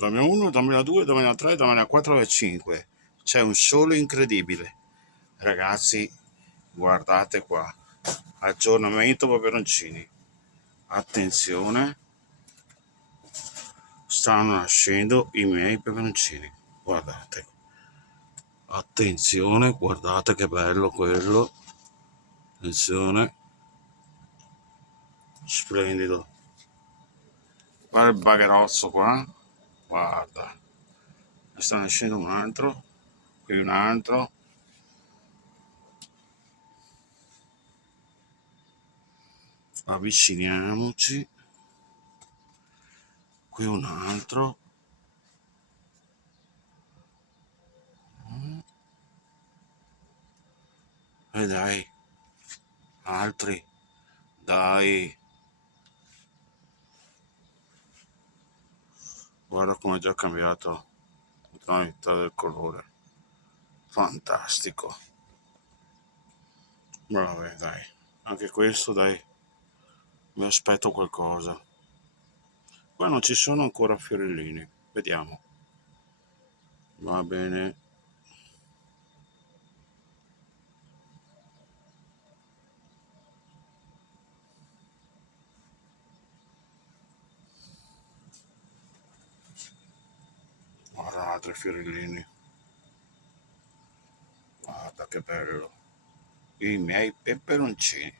Dammene 1, dammene 2, dammene 3, dammene 4 e 5. C'è un sole incredibile. Ragazzi, guardate qua. Aggiornamento peperoncini. Attenzione, stanno nascendo i miei peperoncini. Guardate. Attenzione, guardate che bello quello. Attenzione. Splendido. Guarda il bagherozzo qua. Guarda. Ne sta nascendo un altro. Qui un altro. Avviciniamoci. Qui un altro. E dai. Altri. Dai. Guarda come è già cambiato la tonalità del colore. Fantastico. Vabbè, dai. Anche questo, dai. Mi aspetto qualcosa. Qua non ci sono ancora fiorellini. Vediamo. Va bene. Guarda altri fiorellini. Guarda che bello. I miei peperoncini.